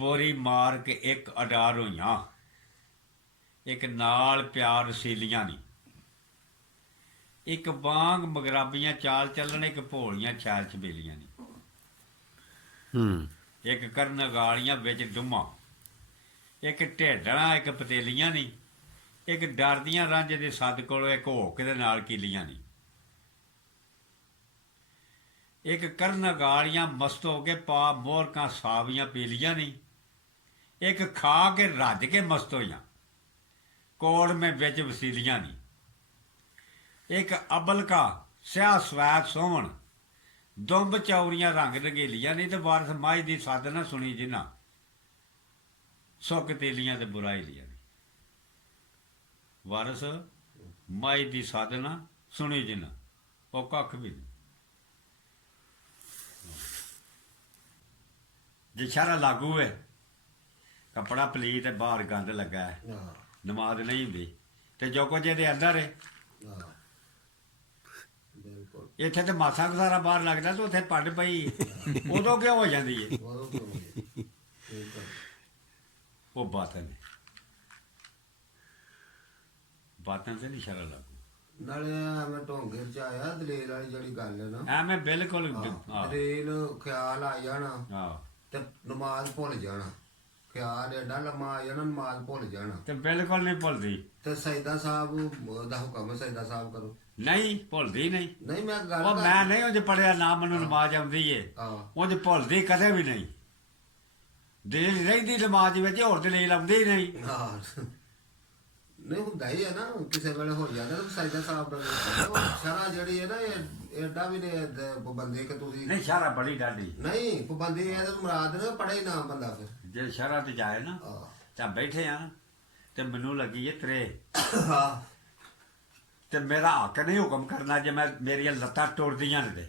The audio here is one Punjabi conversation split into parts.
ਬੋਰੀ ਮਾਰ ਕੇ ਇੱਕ ਅਡਾਰ ਹੋਈਆਂ, ਇੱਕ ਨਾਲ ਪਿਆਰ ਰਸੀਲੀਆਂ ਨੀ, ਇੱਕ ਵਾਂਗ ਮਗਰਾਬੀਆਂ ਚਾਲ ਚੱਲਣ, ਇੱਕ ਭੋਲੀਆਂ ਛੈਲ ਛਬੇਲੀਆਂ ਨੀ, ਇੱਕ ਕਰਨ ਗਾਲੀਆਂ ਵਿੱਚ ਡੁੰਮਾ, ਇੱਕ ਢੇਡਣਾ, ਇੱਕ ਪਤੇਲੀਆਂ ਨੀ, ਇੱਕ ਡਰਦੀਆਂ ਰਾਂਝੇ ਦੇ ਸੱਦ ਕੋਲੋਂ, ਇੱਕ ਹੋਕ ਦੇ ਨਾਲ ਕੀਲੀਆਂ ਨੀ, ਇੱਕ ਕਰਨ ਗਾਲੀਆਂ ਮਸਤ ਹੋ ਕੇ ਪਾ ਮੋਹਰਕਾਂ ਸਾਵੀਆਂ ਪੀਲੀਆਂ ਨੀ, ਇੱਕ ਖਾ ਕੇ ਰੱਜ ਕੇ ਮਸਤ ਹੋਈਆਂ, ਕੋੜ ਮੈਂ ਵਿੱਚ ਵਸੀਲੀਆਂ ਨੀ, ਇੱਕ ਅਬਲਕਾ ਸਿਆਹ ਸਵੈਤ ਸੋਹਣ, ਦੁੰਬ ਚੌਰੀਆਂ ਰੰਗ ਰੰਗੇਲੀਆਂ ਨਹੀਂ, ਤੇ ਵਾਰਸ ਮਾਝ ਦੀ ਸੱਦ ਨਾ ਸੁਣੀ ਜਿਨ੍ਹਾਂ, ਸੁੱਕ ਤੇਲੀਆਂ ਤੇ ਬੁਰਾਈ ਲੀਆਂ ਨੀ, ਵਾਰਸ ਮਾਝ ਦੀ ਸੱਦ ਨਾ ਸੁਣੀ ਜਿਨ੍ਹਾਂ, ਉਹ ਕੱਖ ਵੀ ਨਹੀਂ। ਜੇ ਸ਼ਹਿਰਾ ਲਾਗੂ ਹੈ, ਕੱਪੜਾ ਪਲੀਤ ਤੇ ਬਾਹਰ ਗੰਦ ਲੱਗਾ ਹੈ, ਨਮਾਜ਼ ਨਹੀਂ ਹੁੰਦੀ, ਤੇ ਜੋ ਕੁਝ ਇਹਦੇ ਅੰਦਰ ਹੈ, ਇੱਥੇ ਤੇ ਮਾਸਾ ਗੁਜ਼ਾਰਾ ਬਾਹਰ ਲੱਗਦਾ, ਤੇ ਉੱਥੇ ਪੱਡ ਪਈ ਉਦੋਂ ਕਿਉਂ ਹੋ ਜਾਂਦੀ ਹੈ? ਉਹ ਬਾਤਨ ਹੈ, ਬਾਤਨ ਤੇ ਨਹੀਂ ਸ਼ਹਿਰਾ ਲਾਗੂ। ਨਾਲੇ ਐਵੇਂ ਢੋਂਗੇ ਚ ਆਇਆ ਦਲੇਲ ਵਾਲੀ ਜਿਹੜੀ ਗੱਲ ਹੈ ਨਾ, ਐਵੇਂ ਬਿਲਕੁਲ ਦਲੇਲ ਖਿਆਲ ਆ ਜਾਣਾ ਆਹ ਤੇ ਨਮਾਜ਼ ਭੁੱਲ ਜਾਣਾ, ਖਿਆਲ ਐਡਾ ਲੰਮਾ ਆ ਜਾਣਾ ਨਮਾਜ਼ ਭੁੱਲ ਜਾਣਾ, ਤੇ ਬਿਲਕੁਲ ਨਹੀਂ ਭੁੱਲਦੀ। ਤੇ ਸਜਦਾ ਸਾਹਿਬ ਦਾ ਹੁਕਮ ਹੈ ਸਜਦਾ ਸਾਹਿਬ ਕਰੋ, ਨਹੀਂ ਭੁੱਲਦੀ ਨਹੀਂ। ਨਹੀਂ ਮੈਂ ਗੱਲ ਉਹ ਮੈਂ ਨਹੀਂ ਉਂਝ ਪੜਿਆ, ਨਾ ਮੈਨੂੰ ਨਮਾਜ਼ ਆਉਂਦੀ ਏ, ਉਂਝ ਭੁੱਲਦੀ ਕਦੇ ਵੀ ਨਹੀਂ। ਦਲੀਲ ਰਹਿੰਦੀ ਨਮਾਜ਼ ਵਿੱਚ, ਹੋਰ ਦਲੀਲ ਆਉਂਦੀ ਹੀ ਨਹੀਂ। ਨਹੀਂ ਹੁੰਦਾ ਹੀ ਹੈ ਨਾ, ਕਿਸੇ ਵੇਲੇ ਹੋ ਜਾਂਦਾ ਤਾਂ ਸਜਦਾ ਸਾਹਿਬ ਦਾ ਸ਼ਰਾ ਜਿਹੜੀ ਹੈ ਨਾ, ਇਹ ਏਡਾ ਵੀ ਨਹੀਂ ਪਾਬੰਦੀ ਕਿ ਤੁਸੀਂ ਨਹੀਂ ਸ਼ਹਿਰਾ ਬੜੀ ਡਾਢੀ ਨਹੀਂ ਪਾਬੰਦੀ ਇਹ ਤਾਂ ਮੁਰਾਦ ਨਾ ਪੜੇ ਨਾ ਬੰਦਾ ਫਿਰ ਜੇ ਸ਼ਹਿਰਾ ਤੇ ਜਾਏ ਨਾ, ਤਾਂ ਬੈਠੇ ਆ ਤੇ ਮੈਨੂੰ ਲੱਗੀ ਏ ਤਰੇ, ਤੇ ਮੇਰਾ ਹੱਕ ਨਹੀਂ ਹੁਕਮ ਕਰਨਾ ਜੇ ਮੈਂ ਮੇਰੀਆਂ ਲੱਤਾਂ ਟੁੱਟਦੀਆਂ ਨੇ, ਤੇ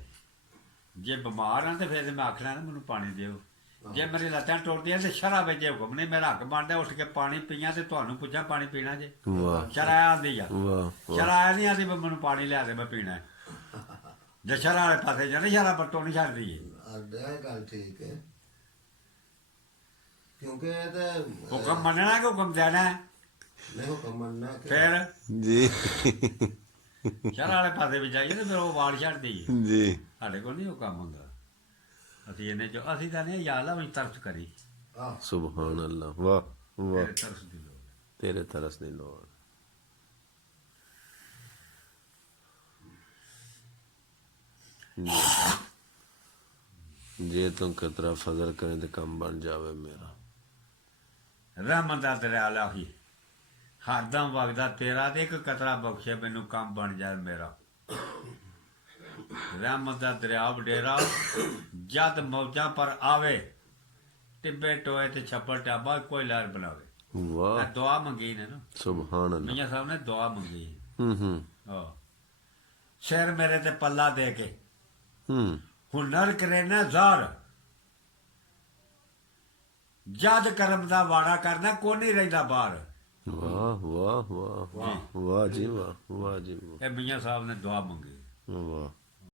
ਜੇ ਬਿਮਾਰ ਹਾਂ ਤੇ ਫਿਰ ਮੈਂ ਆਖਣਾ ਨਾ ਮੈਨੂੰ ਪਾਣੀ ਦਿਓ। ਜੇ ਮੇਰੀ ਲੱਤਾਂ ਟੁੱਟਦੀਆਂ ਤੇ ਸ਼ਰਾ ਵਿੱਚ ਹੁਕਮ ਨਹੀਂ, ਮੇਰਾ ਹੱਕ ਬਣਦਾ ਉੱਠ ਕੇ ਪਾਣੀ ਪੀਆਂ ਤੇ ਤੁਹਾਨੂੰ ਪੁੱਛਾਂ ਪਾਣੀ ਪੀਣਾ ਜੇ। ਸ਼ਰਾ ਆਉਂਦੀ ਆ, ਸ਼ਰਾ ਆਇਆ ਨਹੀਂ ਆਉਂਦੀ ਮੈਨੂੰ ਪਾਣੀ ਲਿਆ ਦੇ ਮੈਂ ਪੀਣਾ। ਜੇ ਸ਼ਰਾ ਵਾਲੇ ਪਾਸੇ ਜਾਂਦੇ ਸ਼ਰਾ ਪੱਟੋਂ ਨਹੀਂ ਛੱਡਦੀ ਏ। ਗੱਲ ਠੀਕ ਹੈ, ਕਿਉਂਕਿ ਇਹ ਤੇ ਹੁਕਮ ਮੰਨਣਾ ਕਿ ਹੁਕਮ ਦੇਣਾ? ਨਹੀਂ ਹੁਕਮ ਮੰਨਣਾ ਫਿਰ ਜੀ ਸ਼ਹਿਰ ਵਾਲੇ ਪਾਸੇ ਵੀ ਜਾਈਏ ਤੇ ਫਿਰ ਉਹ ਵਾਲ ਛੱਡਦੀ ਹੈ ਜੀ। ਸਾਡੇ ਕੋਲ ਨਹੀਂ ਉਹ ਕੰਮ ਹੁੰਦਾ। ਅਸੀਂ ਇਹਨੇ ਜੋ ਅਸੀਂ ਤਾਂ ਨਹੀਂ ਯਾਦ ਆ ਵੀ ਤਰਸ ਕਰੀ, ਸੁਭਾਨ ਅੱਲਾਹ, ਵਾਹ ਵਾਹ, ਤੇਰੇ ਤਰਸ ਦੀ ਲੋੜ। ਤੇਰੇ ਤਰਸ ਦੀ ਲੋੜ। ਜੇ ਤੂੰ ਕਤਰਾ ਫਜ਼ਲ ਕਰੇ ਤੇ ਕੰਮ ਬਣ ਜਾਵੇ ਮੇਰਾ। ਰਹਿਮਤ ਦਾ ਦਰਿਆ ਲਾਹੀ ਹਰਦਮ ਵਗਦਾ ਤੇਰਾ, ਤੇ ਇੱਕ ਕਤਰਾ ਬਖਸ਼ੇ ਮੈਨੂੰ ਕੰਮ ਬਣ ਜਾਏ ਮੇਰਾ। ਰਹਿਮਤ ਦਾ ਦਰਿਆ ਵਡੇਰਾ ਜਦ ਮੌਜਾਂ ਪਰ ਆਵੇ, ਟਿੱਬੇ ਟੋਏ ਤੇ ਛੱਪੜ ਟਾਬਾ ਕੋਈ ਲਹਿਰ ਬਣਾਵੇ। ਵਾਹ, ਦੁਆ ਮੰਗੀ ਨੇ ਨਾ ਸੁਭਾਨ ਅੱਲਾਹ। ਮੀਆਂ ਸਾਹਿਬ ਨੇ ਦੁਆ ਮੰਗੀ। ਹੂੰ ਸਿਰ ਮੇਰੇ ਤੇ ਪੱਲਾ ਦੇ ਕੇ ਹੂੰ ਹੁਨਰ ਕਰੇ ਨਾ ਜ਼ਾਰ, ਜਦ ਕਰਮ ਦਾ ਵਾੜਾ ਕਰਨਾ ਕੋਈ ਨਹੀਂ ਰਹਿੰਦਾ ਬਾਹਰ। ਵਾਹ ਵਾਹ ਵਾਹ ਵਾਹ ਜੀ ਵਾਹ, ਵਾਹ ਜੀ ਵਾਹ। ਇਹ ਮੀਆਂ ਸਾਹਿਬ ਨੇ ਦੁਆ ਮੰਗੀ। ਵਾਹ।